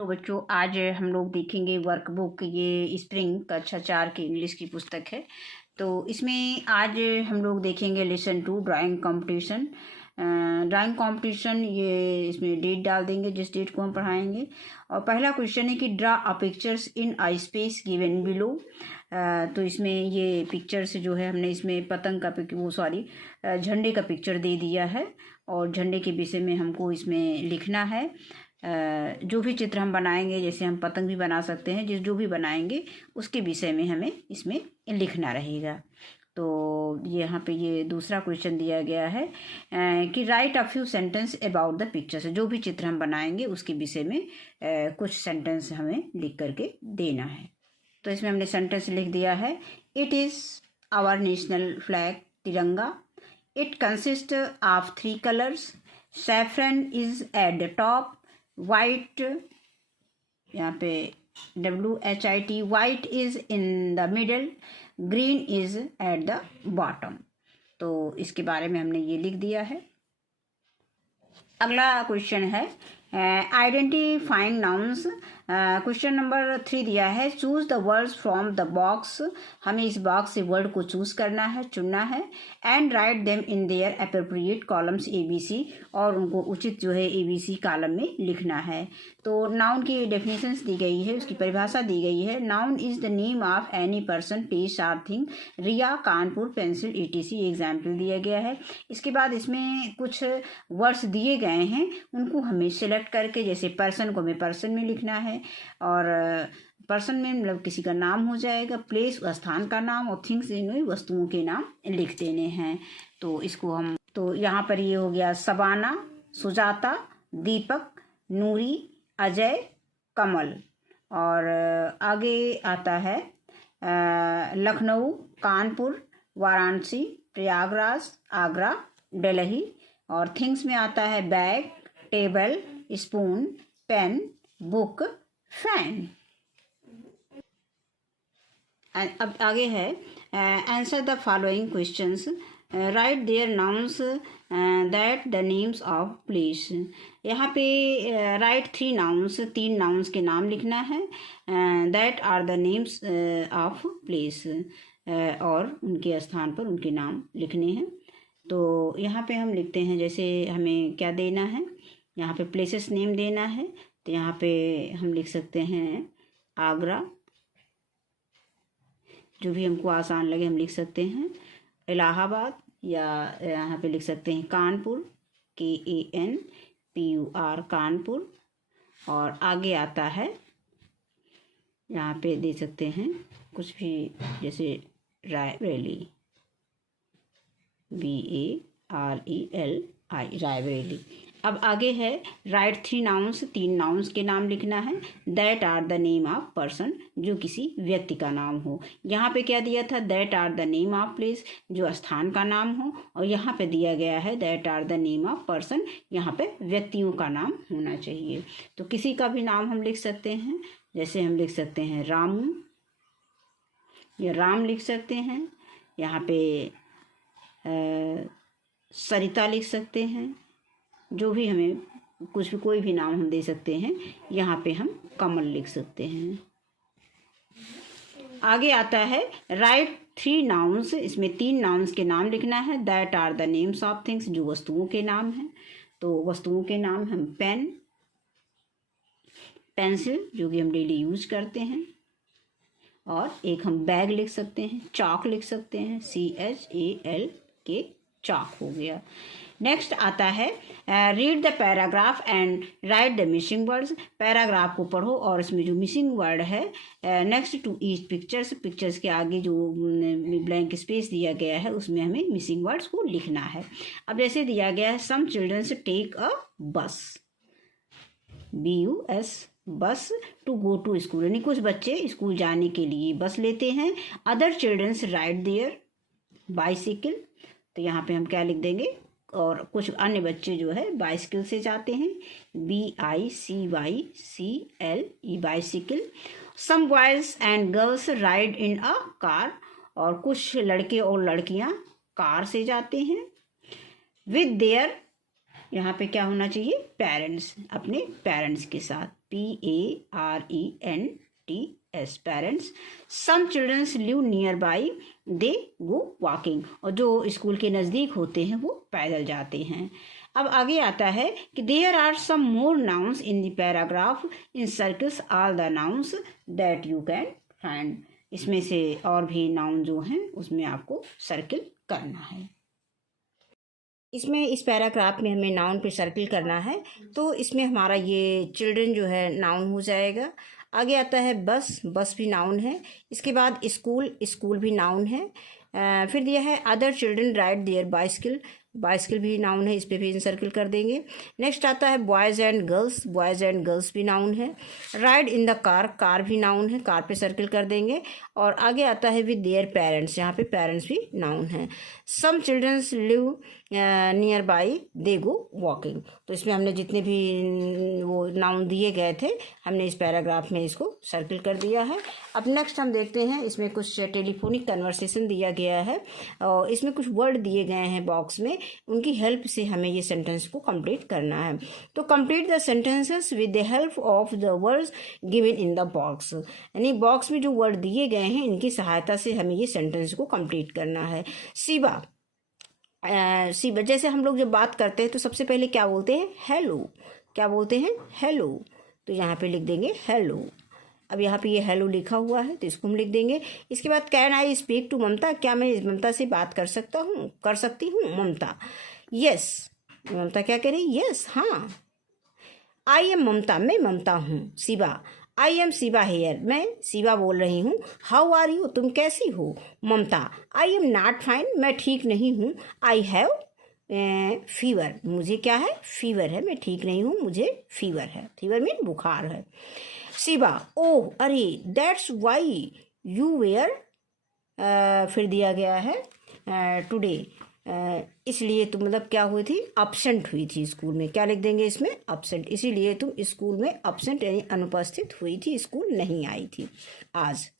तो बच्चों आज हम लोग देखेंगे वर्कबुक। ये स्प्रिंग कक्षा 4 की इंग्लिश की पुस्तक है। तो इसमें आज हम लोग देखेंगे lesson 2 drawing competition. Drawing competition ये इसमें डेट डाल देंगे जिस डेट को हम पढ़ाएंगे। और पहला क्वेश्चन है कि draw a pictures in I space given below. तो इसमें ये पिक्चर्स जो है हमने इसमें पतंग का झंडे का पिक्चर दे दिया है और झंडे के विषय में हमको इसमें लिखना है। जो भी चित्र हम बनाएंगे, जैसे हम पतंग भी बना सकते हैं, जो भी बनाएंगे उसके विषय में हमें इसमें लिखना रहेगा। तो यहाँ पे ये दूसरा क्वेश्चन दिया गया है कि right a few sentence about the pictures. जो भी चित्र हम बनाएंगे उसके विषय में कुछ सेंटेंस हमें लिख करके देना है। तो इसमें हमने सेंटेंस लिख दिया है। It is our national flag, Tiranga. It consist of 3 colours. Saffron is at the top, white, यहाँ पे WHIT, white is in the middle, green is at the bottom. तो इसके बारे में हमने ये लिख दिया है। अगला क्वेश्चन है आइडेंटिफाइंग नाउन्स। क्वेश्चन नंबर 3 दिया है choose the words from the box. हमें इस बॉक्स से वर्ड को चूज करना है, चुनना है। And write them in their appropriate columns ABC, और उनको उचित जो है ABC कॉलम में लिखना है। तो नाउन की डेफिनेशंस दी गई है, उसकी परिभाषा दी गई है। Noun is the name of any person, place और थिंग। रिया, कानपुर, पेंसिल, ETC एग्जाम्पल दिया गया है। इसके बाद इसमें कुछ वर्ड्स दिए गए हैं, उनको हमें सिलेक्ट करके, जैसे पर्सन को हमें पर्सन में लिखना है, और पर्सन में मतलब किसी का नाम हो जाएगा, प्लेस स्थान का नाम, और थिंग्स वस्तुओं के नाम लिख देने हैं। तो इसको हम, तो यहाँ पर ये हो गया सबाना, सुजाता, दीपक, नूरी, अजय, कमल। और आगे आता है लखनऊ, कानपुर, वाराणसी, प्रयागराज, आगरा, दिल्ली। और थिंग्स में आता है bag, table, spoon, pen, book, fan. अब आगे है answer the following questions. Write there nouns that the names of place. यहाँ पे राइट 3 नाउन्स, 3 नाउन्स के नाम लिखना है। That are the names of place, और उनके स्थान पर उनके नाम लिखने हैं। तो यहाँ पे हम लिखते हैं, जैसे हमें क्या देना है, यहाँ पे प्लेसेस नेम देना है। तो यहाँ पे हम लिख सकते हैं आगरा, जो भी हमको आसान लगे हम लिख सकते हैं। इलाहाबाद, या यहाँ पे लिख सकते हैं कानपुर, KANPUR, कानपुर। और आगे आता है, यहाँ पे दे सकते हैं कुछ भी, जैसे रायबरेली, BARELI, रायबरेली। अब आगे है राइट 3 नाउन्स, 3 नाउन्स के नाम लिखना है। That are the name of person, जो किसी व्यक्ति का नाम हो। यहाँ पे क्या दिया था, that are the name of place, जो स्थान का नाम हो। और यहाँ पे दिया गया है that are the name of person, यहाँ पे व्यक्तियों का नाम होना चाहिए। तो किसी का भी नाम हम लिख सकते हैं, जैसे हम लिख सकते हैं रामू, या राम लिख सकते हैं। यहाँ पे सरिता लिख सकते हैं। जो भी हमें कुछ भी, कोई भी नाम हम दे सकते हैं। यहाँ पे हम कमल लिख सकते हैं। आगे आता है राइट 3 नाउन्स। इसमें 3 नाउन्स के नाम लिखना है। That are the names of things, जो वस्तुओं के नाम हैं। तो वस्तुओं के नाम हम पेन, पेंसिल, जो कि हम डेली यूज करते हैं। और एक हम बैग लिख सकते हैं, चॉक लिख सकते हैं, CHALK, चॉक हो गया। नेक्स्ट आता है read the paragraph and write the missing words. Paragraph को पढ़ो और इसमें जो मिसिंग वर्ड है next to each pictures, pictures के आगे जो ब्लैंक स्पेस दिया गया है उसमें हमें मिसिंग वर्ड्स को लिखना है। अब जैसे दिया गया है सम चिल्ड्रंस टेक अ बस, BUS, बस, टू गो टू स्कूल, यानी कुछ बच्चे स्कूल जाने के लिए बस लेते हैं। Other childrens ride their bicycle, तो यहाँ पे हम क्या लिख देंगे, और कुछ अन्य बच्चे जो है बाइसिकल से जाते हैं, BICYCLE, bicycle. Some boys and girls ride in a car, और कुछ लड़के और लड़कियां कार से जाते हैं। विद देयर, यहाँ पे क्या होना चाहिए, पेरेंट्स, अपने पेरेंट्स के साथ। PARENTS, parents. Some childrens live near by, they go walking, और जो स्कूल के नज़दीक होते हैं वो पैदल जाते हैं। अब आगे आता है कि there are some more nouns in the paragraph, in circles all the nouns that you can find. इसमें से और भी नाउन जो हैं उसमें आपको सर्किल करना है। इसमें इस पैराग्राफ में हमें नाउन पे सर्किल करना है, तो इसमें हमारा ये चिल्ड्रन जो है नाउन हो जाएगा। आगे आता है बस, बस भी नाउन है। इसके बाद स्कूल, स्कूल भी नाउन है। फिर दिया है other children ride their bicycle, bicycle भी नाउन है, इस पर भी सर्किल कर देंगे। नेक्स्ट आता है boys and girls, boys and girls भी नाउन है। Ride in the car, car भी नाउन है, कार पे सर्किल कर देंगे। और आगे आता है विद देयर पेरेंट्स, यहाँ पे पेरेंट्स भी नाउन है। Some childrens live near by, they go walking. तो इसमें हमने जितने भी वो नाउन दिए गए थे हमने इस पैराग्राफ में इसको सर्किल कर दिया है। अब नेक्स्ट हम देखते हैं, इसमें कुछ टेलीफोनिक कन्वर्सेशन दिया गया है और इसमें कुछ वर्ड दिए गए हैं बॉक्स में, उनकी हेल्प से हमें ये सेंटेंस को कंप्लीट करना है। तो complete the sentences with the help of the words given in the box, यानी बॉक्स में जो वर्ड दिए गए हैं इनकी सहायता से हमें ये सेंटेंस को कंप्लीट करना है। शिवा, शिवा, जैसे हम लोग जब बात करते हैं तो सबसे पहले क्या बोलते हैं, हेलो। क्या बोलते हैं, हेलो। तो यहाँ पे लिख देंगे हेलो। अब यहाँ पे ये हेलो लिखा हुआ है तो इसको हम लिख देंगे। इसके बाद कैन आई स्पीक टू ममता, क्या मैं ममता से बात कर सकता हूँ, कर सकती हूँ। ममता, यस। ममता क्या कह रही, यस, हाँ। आई एम ममता, मैं ममता हूँ। Shiva, I am Shiva here, मैं शिवा बोल रही हूँ। हाउ आर यू, तुम कैसी हो। ममता, आई एम नॉट फाइन, मैं ठीक नहीं हूँ। आई हैव फीवर, मुझे क्या है, फीवर है, मैं ठीक नहीं हूँ, मुझे फीवर है। फीवर मीन बुखार है। शिवा, ओह अरे, दैट्स वाई यू वेयर, फिर दिया गया है टुडे, इसलिए तुम, मतलब क्या हुई थी, अपसेंट हुई थी स्कूल में। क्या लिख देंगे इसमें, अपसेंट, इसीलिए तुम स्कूल में अपसेंट यानी अनुपस्थित हुई थी, स्कूल नहीं आई थी आज,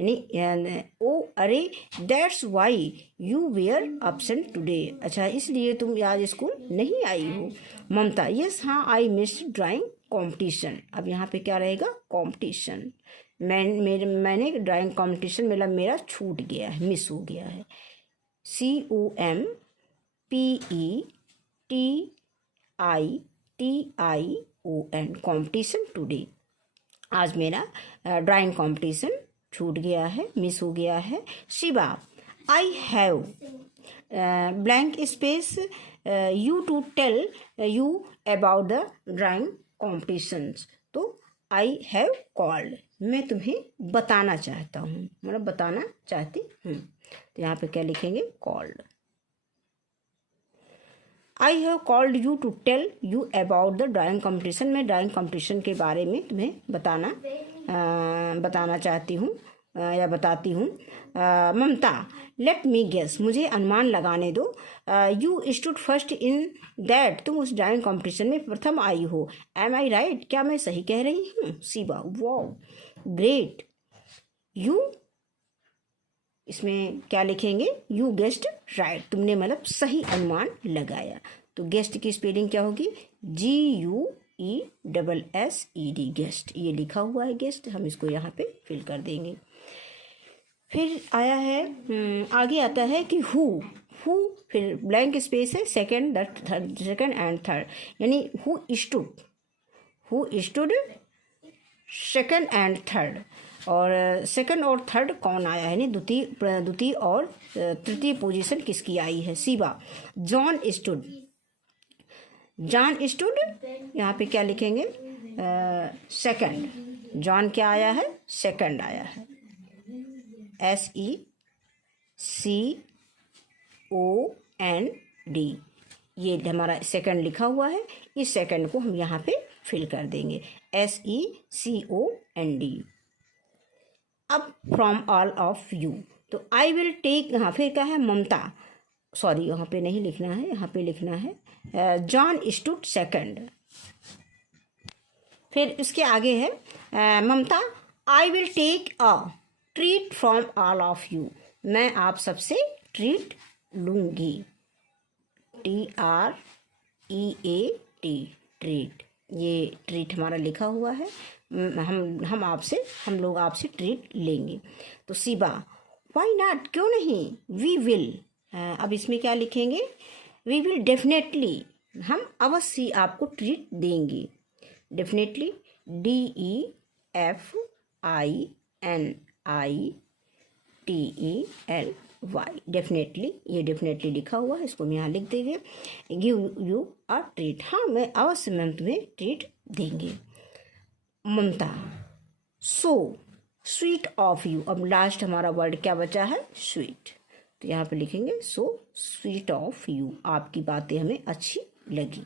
यानी ओ अरे, that's why you were absent today, अच्छा इसलिए तुम आज स्कूल नहीं आई हो। ममता, यस हाँ, आई मिस ड्राइंग कंपटीशन। अब यहाँ पे क्या रहेगा, कंपटीशन। मैंने ड्राइंग कंपटीशन, मतलब मेरा छूट गया है, मिस हो गया है। COMPETITION, कंपटीशन टुडे, आज मेरा ड्राइंग कंपटीशन छूट गया है, मिस हो गया है। Shiva, I have blank space you to tell you about the drawing competitions. तो आई हैव कॉल्ड, मैं तुम्हें बताना चाहता हूँ, मतलब बताना चाहती हूँ। तो यहाँ पे क्या लिखेंगे, called. I have called you to tell you about the drawing competition, मैं ड्राइंग कॉम्पिटिशन के बारे में तुम्हें बताना चाहती हूँ या बताती हूँ। ममता, लेट मी गेस, मुझे अनुमान लगाने दो। You stood first in that, तुम उस ड्राइंग कॉम्पिटिशन में प्रथम आई हो। एम आई राइट, क्या मैं सही कह रही हूँ। Shiva, wow great. यू, इसमें क्या लिखेंगे, यू गेस्ट राइट, तुमने मतलब सही अनुमान लगाया। तो गेस्ट की स्पेलिंग क्या होगी, GUESSED, गेस्ट, ये लिखा हुआ है गेस्ट, हम इसको यहाँ पे फिल कर देंगे। फिर आया है, आगे आता है कि हु, फिर ब्लैंक स्पेस है, सेकंड एंड थर्ड, यानी who stood second and third, और सेकंड और थर्ड कौन आया है, यानी द्वितीय और तृतीय पोजीशन किसकी आई है। शिवा, जॉन स्टूड, यहाँ पे क्या लिखेंगे, सेकंड, जॉन क्या आया है, सेकंड आया है, SECOND, ये हमारा सेकंड लिखा हुआ है, इस सेकंड को हम यहाँ पे फिल कर देंगे, SECOND। अब फ्रॉम ऑल ऑफ यू, तो आई विल टेक, हाँ फिर क्या है, ममता, सॉरी यहाँ पे नहीं लिखना है, यहाँ पे लिखना है जॉन स्टूड सेकंड। फिर इसके आगे है ममता, I will take a treat from all of you, मैं आप सबसे ट्रीट लूँगी, TREAT, ट्रीट। ये ट्रीट हमारा लिखा हुआ है। हम लोग आपसे ट्रीट लेंगे। तो शिवा, व्हाई नॉट, क्यों नहीं, वी विल, अब इसमें क्या लिखेंगे, वी विल डेफिनेटली, हम अवश्य आपको ट्रीट देंगे। डेफिनेटली, DEFINITELY, डेफिनेटली, ये डेफिनेटली लिखा हुआ है, इसको हम यहाँ लिख देंगे। गिव यू अ ट्रीट, हाँ मैं अवश्य मैम तुम्हें ट्रीट देंगे। ममता, सो स्वीट ऑफ यू, अब लास्ट हमारा वर्ड क्या बचा है, स्वीट, तो यहाँ पे लिखेंगे सो स्वीट ऑफ यू, आपकी बातें हमें अच्छी लगी।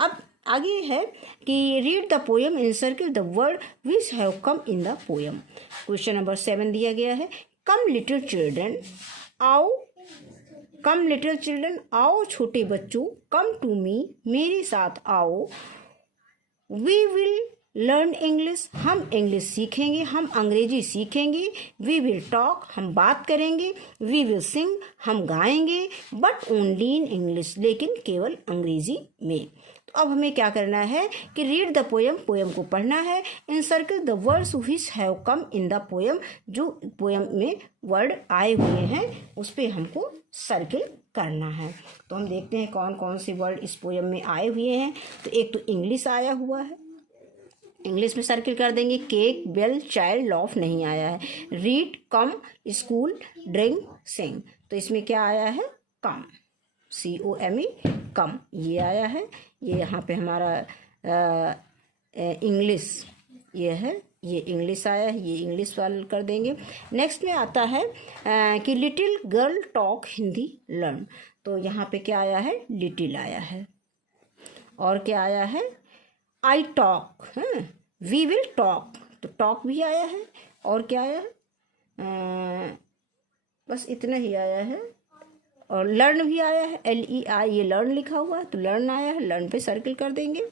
अब आगे है कि read the poem, encircle the word which have come in the poem. Question number 7 दिया गया है, कम लिटिल चिल्ड्रन, आओ, कम लिटिल चिल्ड्रन, आओ छोटे बच्चों, कम टू मी, मेरे साथ आओ, वी विल लर्न इंग्लिश, हम इंग्लिश सीखेंगे, हम अंग्रेजी सीखेंगे, वी विल टॉक, हम बात करेंगे, वी विल सिंग, हम गाएंगे, बट ओनली इन इंग्लिश, लेकिन केवल अंग्रेजी में। तो अब हमें क्या करना है कि रीड द पोएम, पोएम को पढ़ना है, encircle the words which have come in the poem, जो पोएम में वर्ड आए हुए हैं उस पर हमको सर्किल करना है। तो हम देखते हैं कौन कौन से वर्ड इस पोएम में आए हुए हैं। तो एक तो इंग्लिश आया हुआ है, इंग्लिश में सर्किल कर देंगे। केक, बेल, चाइल्ड, लॉफ नहीं आया है। रीड, कम, स्कूल, ड्रिंक, सिंग, तो इसमें क्या आया है, कम, COME, कम, ये आया है। ये यहाँ पे हमारा इंग्लिश, ये है, ये इंग्लिश आया है, ये इंग्लिश वाला कर देंगे। नेक्स्ट में आता है कि little girl talk Hindi learn, तो यहाँ पे क्या आया है, लिटिल आया है। और क्या आया है, I talk, we will talk, तो टॉक भी आया है। और क्या आया है, बस इतना ही आया है। और लर्न भी आया है, LEI, ये लर्न लिखा हुआ है, तो लर्न आया है, लर्न पे सर्किल कर देंगे।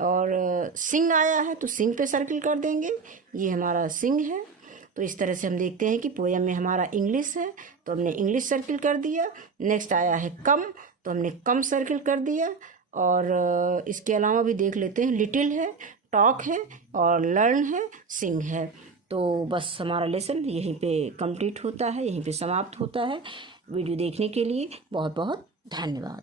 और सिंग आया है, तो सिंग पे सर्किल कर देंगे, ये हमारा सिंग है। तो इस तरह से हम देखते हैं कि पोएम में हमारा इंग्लिश है, तो हमने इंग्लिश सर्किल कर दिया। नेक्स्ट आया है कम, तो हमने कम सर्किल कर दिया। और इसके अलावा भी देख लेते हैं, लिटिल है, टॉक है, और लर्न है, सिंग है। तो बस हमारा लेसन यहीं पे कंप्लीट होता है, यहीं पे समाप्त होता है। वीडियो देखने के लिए बहुत बहुत धन्यवाद।